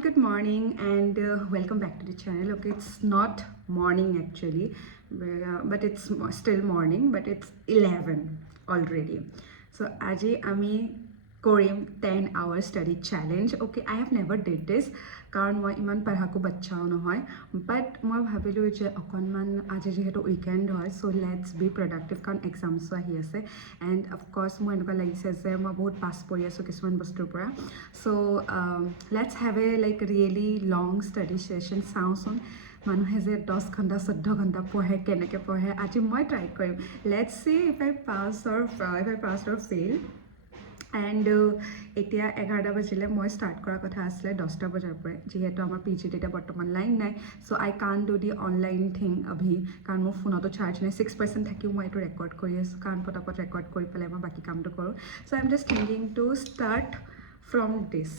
Good morning and welcome back to the channel. Okay, it's not morning actually, but it's still morning, but it's 11 already. So aji ami korim 10-hour study challenge. Okay, I have never did this কাৰণ মই ইমান পঢ়াকো বাচ্চাও নহয়, বাট মই ভাবিলোঁ যে অকণমান আজি যিহেতু উইকেণ্ড হয় চ' লেটছ বি প্ৰডাক্টিভ কাৰণ এক্সামছো আহি আছে এণ্ড অফক'ৰ্ছ মোৰ এনেকুৱা লাগিছে যে মই বহুত পাছ পঢ়ি আছোঁ কিছুমান বস্তুৰ পৰা so' let's have a like really long study session চাওঁচোন মানুহে যে 10 ঘণ্টা 14 ঘণ্টা পঢ়ে কেনেকৈ পঢ়ে আজি মই ট্ৰাই কৰিম let's see if I pass or fail and এতিয়া 11টা বাজিলে মই ষ্টাৰ্ট কৰাৰ কথা আছিলে 10টা বজাৰ পৰাই যিহেতু আমাৰ পি জিত এতিয়া বৰ্তমান লাইন নাই so' I can do the online thing অভি কাৰণ মোৰ ফোনতো চাৰ্জ নাই 6% থাকিও মই এইটো ৰেকৰ্ড কৰি আছোঁ কাৰণ পটাপট ৰেকৰ্ড কৰি পেলাই মই বাকী কামটো কৰোঁ so' I am just thinking to start from this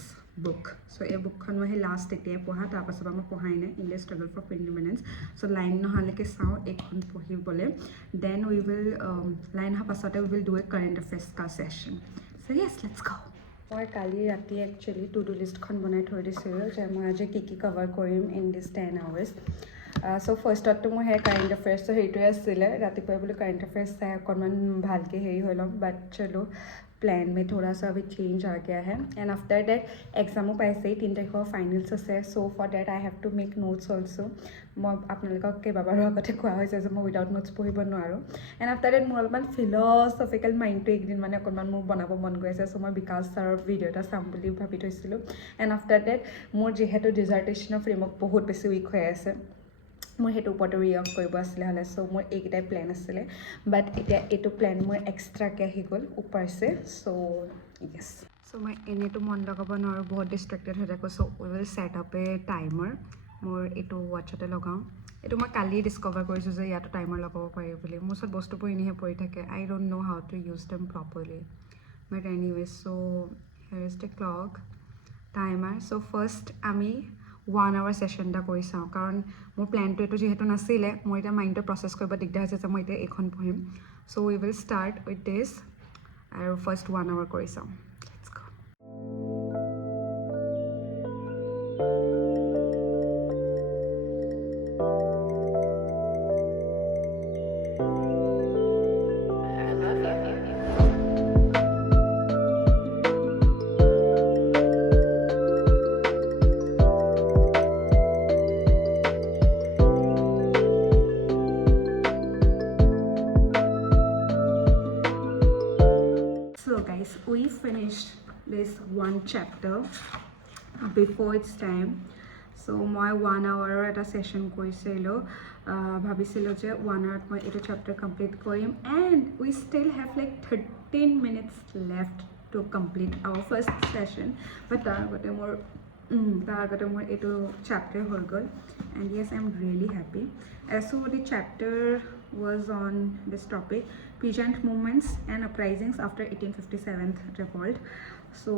book so' এই বুকখন মই সেই লাষ্ট এতিয়াই পঢ়া তাৰপাছত মই পঢ়াই নাই India struggle for independence so' line নহালৈকে চাওঁ এইখন পঢ়িবলৈ দেন উই উইল লাইন অহাৰ পাছতে we will do a current affairs কা session So yes, let's go. মই কালি ৰাতি একচুৱেলি টু ডু লিষ্টখন বনাই থৈ দিছিলোঁ যে মই আজি কি কভাৰ কৰিম ইন দিছ 10 hours চ' ফাৰ্ষ্টততো মোৰ সেই কাৰেণ্ট এফেয়াৰ্ছটো সেইটোৱে আছিলে ৰাতিপুৱাই বুলি কাৰেণ্ট এফেয়াৰ্ছ চাই অকণমান ভালকৈ হেৰি হৈ ল'ম বাট চলো প্লেন में थोड़ा सा अभी चेंज आ गया है एंड आफ्टर दैट एग्जामो पाइसे 3 तारिखৰ ফাইনেলছ আছে so' for that I have to make notes also' মই আপোনালোকক কেইবাবাৰো আগতে কোৱা হৈছে যে মই উইদাউট নোটছ পঢ়িব নোৱাৰোঁ এণ্ড আফটাৰ ডেট মোৰ অলপমান ফিল'চফিকেল মাইণ্ডটো এইকেইদিন মানে অকণমান মোৰ বনাব মন গৈ আছে চ' মই বিকাশ ছাৰৰ ভিডিঅ' এটা চাম বুলি ভাবি থৈছিলোঁ এণ্ড আফটাৰ ডেট মোৰ যিহেতু ডিজাৰ্টেশ্যনৰ ফ্ৰেমৱৰ্ক বহুত বেছি উইক হৈ আছে মোৰ সেইটো ওপৰতো ৰিয়ক কৰিব আছিলে হ'লে চ' মোৰ এইকেইটাই প্লেন আছিলে বাট এতিয়া এইটো প্লেন মোৰ এক্সট্ৰাকৈ আহি গ'ল ওপৰছে চ' য়েছ চ' মই এনেইতো মন লগাব নোৱাৰোঁ বহুত ডিষ্ট্ৰেক্টেড হৈ থাকোঁ so' we will set up a timer মোৰ এইটো ৱাটছতে লগাওঁ এইটো মই কালি ডিস্কভাৰ কৰিছোঁ যে ইয়াতো টাইমাৰ লগাব পাৰি বুলি মোৰ ওচৰত বস্তুবোৰ এনেহে পৰি থাকে I don't know' how to use them properly but anyways so' here is the clock timer so' first আমি 1 hour ছেশ্যন এটা কৰি চাওঁ কাৰণ মোৰ প্লেনটো এইটো যিহেতু নাছিলে মোৰ এতিয়া মাইণ্ডটো প্ৰচেছ কৰিব দিগদাৰ হৈছে যে মই এতিয়া এইখন পঢ়িম চ' উই উইল ষ্টাৰ্ট উইথ দিছ আৰু ফাৰ্ষ্ট 1 hour কৰি চাওঁ So guys, we finished this one chapter before its time. So মই 1 hour এটা ছেশ্যন কৰিছিলোঁ ভাবিছিলোঁ যে 1 hour মই এইটো চেপ্টাৰ কমপ্লিট কৰিম and we still have like 13 minutes left to complete our first session but তাৰ আগতে মোৰ এইটো চেপ্টাৰ হৈ গ'ল and yes I am really happy so' the chapter was on this topic peasant movements and uprisings after 1857th revolt so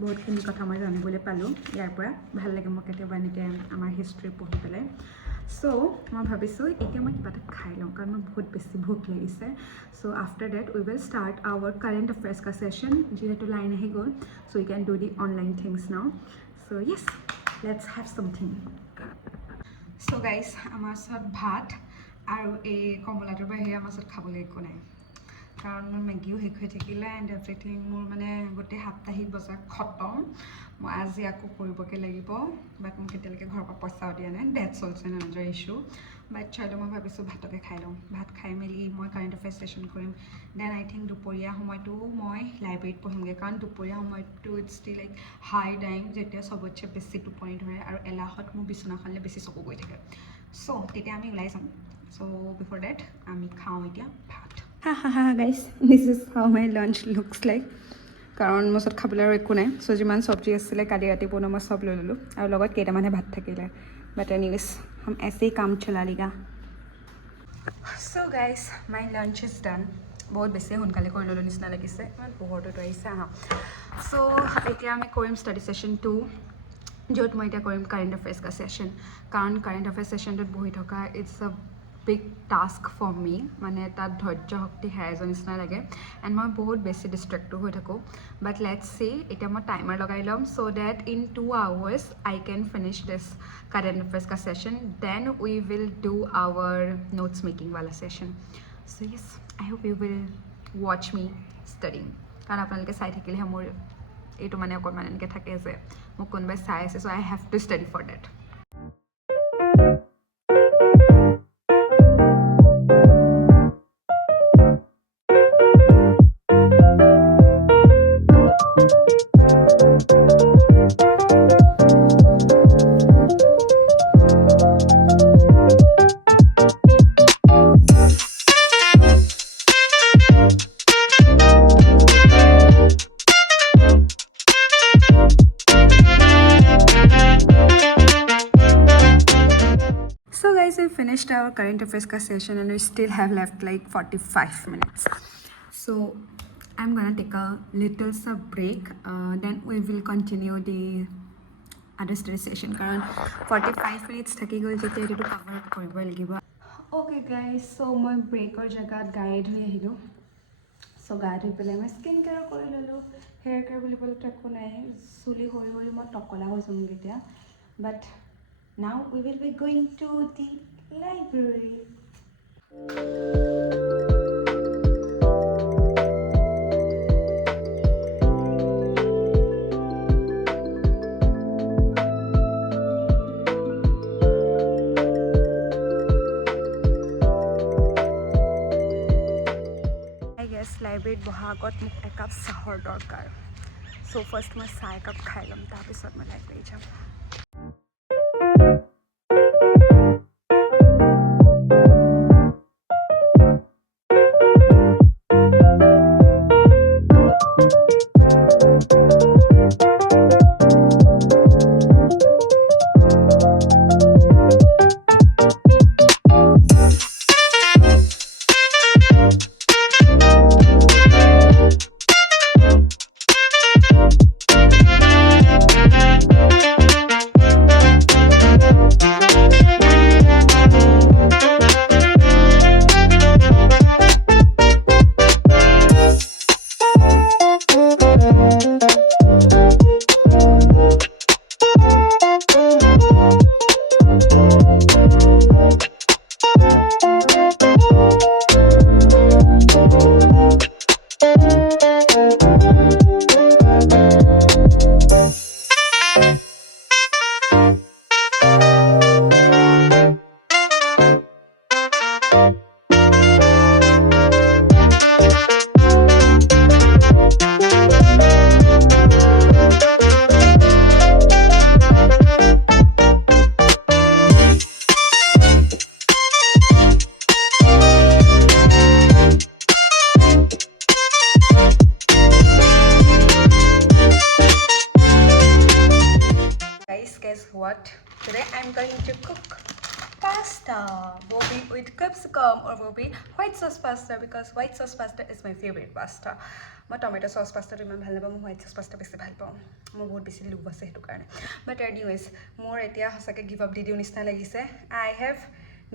বহুতখিনি কথা মই জানিবলৈ পালোঁ ইয়াৰ পৰা ভাল লাগে মই কেতিয়াবা এনেকৈ আমাৰ হিষ্ট্ৰী পঢ়ি পেলাই চ' মই ভাবিছোঁ এতিয়া মই কিবা এটা খাই লওঁ কাৰণ মোৰ বহুত বেছি ভোক লাগিছে so' after that we will start our current affairs কা ছেশ্যন যিহেতু লাইন আহি গ'ল so' we can do the online things now so' yes let's have something so' guys আমাৰ ওচৰত ভাত আৰু এই কমলাটোৰ বাহিৰে আমাৰ ওচৰত খাবলৈ একো নাই কাৰণ মোৰ মেগীও শেষ হৈ থাকিলে এণ্ড এভৰিথিং মোৰ মানে গোটেই সাপ্তাহিক বজাৰ খতম মই আজি আকৌ কৰিবগৈ লাগিব বাট মোক এতিয়ালৈকে ঘৰৰ পৰা পইচাও দিয়া নাই that's also an another issue but চাইলৈ মই ভাবিছোঁ ভাতকে খাই লওঁ ভাত খাই মেলি মই কাৰেণ্ট এফেয়াৰ্ছ ছেশ্যন কৰিম দেন আই থিংক দুপৰীয়া সময়টো মই লাইব্ৰেৰীত পঢ়িমগৈ কাৰণ দুপৰীয়া সময়টো it's still like high time যেতিয়া চবতছে বেছি টোপনি ধৰে আৰু এলাহত মোৰ বিচনাখনলৈ বেছি চকু গৈ থাকে চ' তেতিয়া আমি ওলাই যাম চ' বিফৰ ডেট আমি খাওঁ এতিয়া ভাত হা guys this is how my lunch looks like কাৰণ মোৰ ওচৰত খাবলৈ আৰু একো নাই চ' যিমান চব্জি আছিলে কালি ৰাতিপুৱা মই চব লৈ ল'লোঁ আৰু লগত কেইটামানহে ভাত থাকিলে বাট এনিৱেজ হাম এছেই কাম চলা লিগা so' guys my lunch is done বহুত বেছি সোনকালে কৰি ল'লোঁ নিচিনা লাগিছে ইমান পোহৰটোতো আহিছে আহা চ' এতিয়া আমি কৰিম ষ্টাডি ছেশ্যন 2 য'ত মই এতিয়া কৰিম কাৰেণ্ট এফেয়াৰ্ছ কা ছেশ্যন কাৰণ কাৰেণ্ট এফেয়াৰ্ছ ছেশ্যনটোত বহি থকা ইটছ আ big task for me মানে তাত ধৈৰ্য শক্তি হেৰাই যোৱাৰ নিচিনা লাগে এণ্ড মই বহুত বেছি ডিষ্ট্ৰেক্টো হৈ থাকোঁ বাট লেটছ চি এতিয়া মই টাইমাৰ লগাই ল'ম ছ' date in 2 hours I can finish this current affairs ka session then we will do our notes making wala session so yes I hope you will watch me studying কাৰণ আপোনালোকে চাই থাকিলেহে মোৰ এইটো মানে অকণমান এনেকৈ থাকে যে মোক কোনোবাই চাই আছে ছ' I have to study for that So guys, we finished our current affairs ka session and we still have left like 45 minutes. So I'm gonna take a little sub break. Then we will continue the other study session. Karan 45 minutes thaki gol jete etu cover koribo lagibo. Okay guys, so my breaker jagat guide hui ahilu. So guide hui pele my skin care kori lolu. Hair care boli boli takko nai. Suli hoi hoi mo tokola hoi jom getia. But now we will be going to the library. I guess library bohagot muk ek cup sahor dorkar. So first মই চাহ একাপ খাই ল'ম তাৰপিছত মই library যাম Guess what? Today I'm going to cook pasta. Will be with capsicum or will be white sauce pasta because white sauce pasta is my favorite pasta. My tomato sauce pasta to my white sauce pasta besi bhal pao. Mo bahut besi love ase hetu karone. But anyways, more etia hasake give up di diu nisna lagise. I have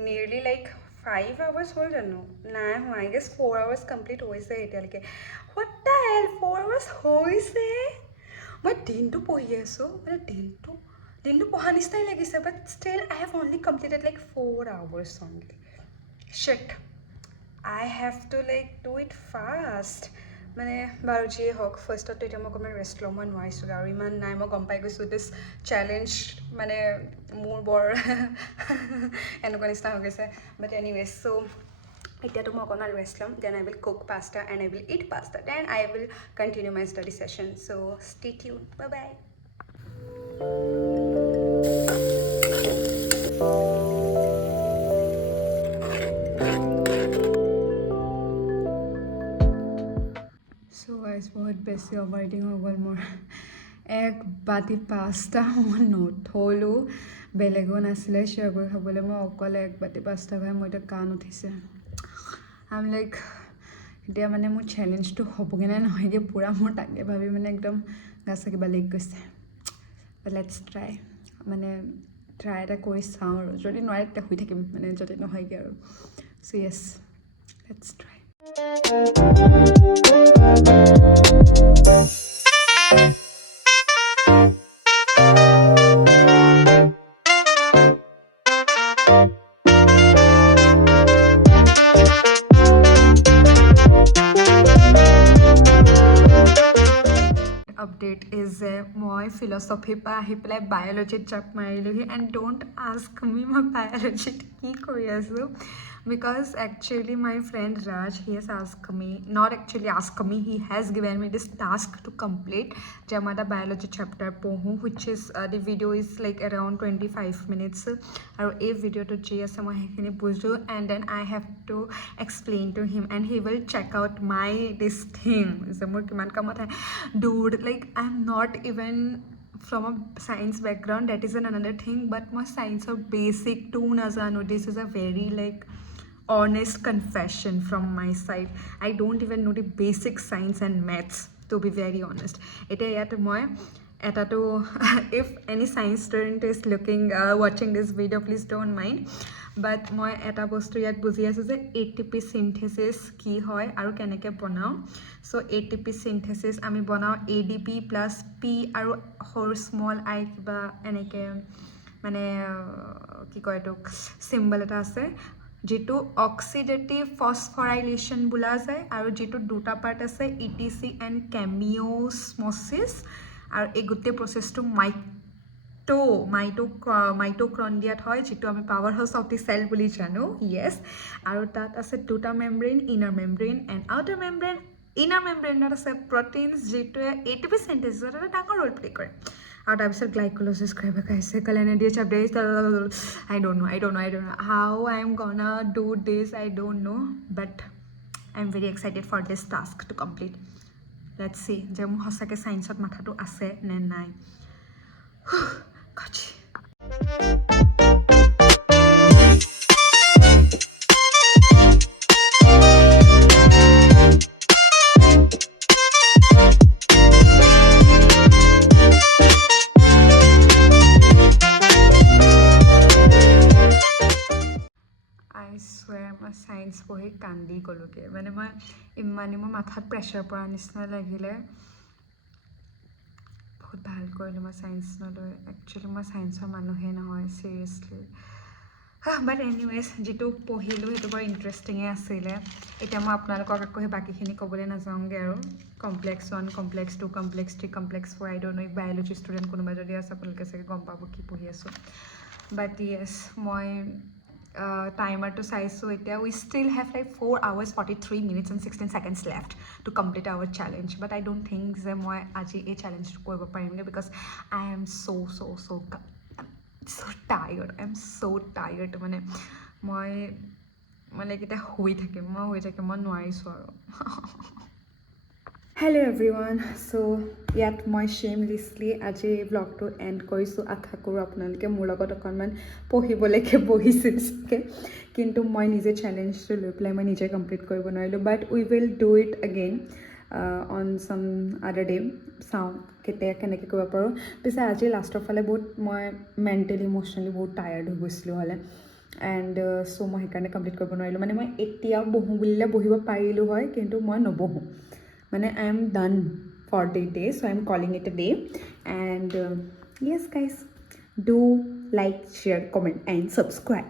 nearly like 5 hours hold jano. Nah, I guess 4 hours complete hoise etia like. What the hell? 4 hours hoise? মই দিনটো পঢ়ি আছো মানে দিনটো পঢ়া নিচিনাই লাগিছে but still I have only completed like 4 hours only shit I have to like do it fast মানে বাৰু যিয়ে হওক ফাৰ্ষ্টত এতিয়া মই অকণমান ৰেষ্ট ল'ব নোৱাৰিছোঁ আৰু ইমান নাই মই গম পাই গৈছোঁ দিছ চেলেঞ্জ মানে মোৰ বৰ এনেকুৱা নিচিনা হৈ গৈছে বাট এনিৱেজ চ' এতিয়াতো মই অকণমান ৰেষ্ট ল'ম then I will cook pasta and I will eat pasta then I will continue my study session so' stay tuned bye bye So guys, बहुत बेसी ओवरईटिंग हो गल मोर एक बाटी पास्ता मैं नथलो बेलेगो नासिले शेयर कर खाबले मैं अकले एक बाटी पास्ता खाई मैं इतना कान उठिसे आई एम लाइक इतना माने मोर चैलेंज तो हबगे ना नहगे पूरा मोर ताके भाबी माने एकदम गासा किबा लाग गइसे लेट्स ट्राई माने ট্ৰাই এটা কৰি চাওঁ আৰু যদি নোৱাৰে তেতিয়া শুই থাকিম মানে যদি নহয়গৈ আৰু চ' yes let's try update is যে মই ফিলচফিৰ পৰা আহি পেলাই বায়'লজিত জাপ মাৰিলোহি এণ্ড ডোণ্ট আস্ক মি মই বায়'লজিত কি কৰি আছোঁ because actually my friend Raj he has ask me not actually ask me he has given me this task to complete যে মই এটা বায়'লজি চেপ্টাৰ পঢ়োঁ which is the video' is like around 25 minutes আৰু এই ভিডিঅ'টোত যি আছে মই সেইখিনি বুজোঁ and then I have to explain to him and he will check out my this thing যে মোৰ কিমান কামত আহে dude like I'm not even from a science background that is another thing but my science of basic too nazano this is a very like honest confession from my side I don't even know the basic science and maths to be very honest eta yat moi eta to if any science student is looking watching this video please don't mind but মই এটা বস্তু ইয়াত বুজি আছোঁ যে ATP synthesis কি হয় আৰু কেনেকৈ বনাওঁ চ' ATP সিনথেসিস আমি বনাওঁ ADP প্লাছ P আৰু সৰু স্মল আই কিবা এনেকৈ মানে কি কয় এইটোক চিম্বল এটা আছে যিটো অক্সিডেটিভ ফছফৰাইলেশ্যন বোলা যায় আৰু যিটো দুটা পাৰ্ট আছে ETC এণ্ড কেমিঅ'ছম'ছিছ আৰু এই গোটেই প্ৰচেছটো মাইট'কণ্ড্ৰিয়াত হয় যিটো আমি power house of the cell বুলি জানো য়েছ আৰু তাত আছে দুটা membrane inner membrane and outer membrane inner মেমব্ৰেইনত আছে প্ৰটিনছ যিটোৱে ATP সিনথেসিছত এটা ডাঙৰ ৰ'ল প্লে কৰে আৰু তাৰপিছত গ্লাইক'লিছিছ কৰিব আহিছে কালাইনেডিয়াছ update I don't know how I'm gonna do this I don't know but I'm very excited for this task to complete let's see যে মোৰ সঁচাকৈ ছায়েন্সত মাথাটো আছে নে নাই Gotcha. I swear মই ছায়েন্স পঢ়ি কান্দি গ'লোগৈ মানে মই ইমানেই মোৰ মাথাত প্ৰেছাৰ পৰা নিচিনা লাগিলে বহুত ভাল কৰিলোঁ মই ছায়েন্স নলৈ একচুৱেলি মই ছায়েন্সৰ মানুহে নহয় চিৰিয়াছলি বাট এনিৱেজ যিটো পঢ়িলোঁ সেইটো বৰ ইণ্টাৰেষ্টিঙে আছিলে এতিয়া মই আপোনালোকক আকৌ সেই বাকীখিনি ক'বলৈ নাযাওঁগৈ আৰু complex 1 complex 2 complex 3 complex 4 I don't know biology student কোনোবা যদি আছে আপোনালোকে চাগে গম পাব কি পঢ়ি আছোঁ বাট য়েছ মই টাইমাৰটো চাইছোঁ এতিয়া উই still have like 4 hours 43 minutes and 16 seconds left to complete our challenge but I don't think যে মই আজি এই চেলেঞ্জটো কৰিব পাৰিমগৈ because I am so tired মানে মই মানে এতিয়া শুই থাকিম মই নোৱাৰিছোঁ আৰু হেল্ল' এভৰিৱান চ' ইয়াত মই শ্বেমলিছলি আজি ব্লগটো এণ্ড কৰিছোঁ আশা কৰোঁ আপোনালোকে মোৰ লগত অকণমান পঢ়িবলৈকে বহিছিল চাগে কিন্তু মই নিজে চেলেঞ্জটো লৈ পেলাই মই নিজে কমপ্লিট কৰিব নোৱাৰিলোঁ but we will do it again on some other day চাওঁ কেতিয়া কেনেকৈ কৰিব পাৰোঁ পিছে আজি লাষ্টৰ ফালে বহুত মই মেণ্টেলি ইম'চনেলি বহুত টায়াৰ্ড হৈ গৈছিলোঁ হ'লে এণ্ড চ' মই সেইকাৰণে কমপ্লিট কৰিব নোৱাৰিলোঁ মানে মই এতিয়া বহোঁ বুলিলে বহিব পাৰিলোঁ হয় কিন্তু মই নবহোঁ মানে I am done for the day so I am calling it a day and yes guys do like share comment and subscribe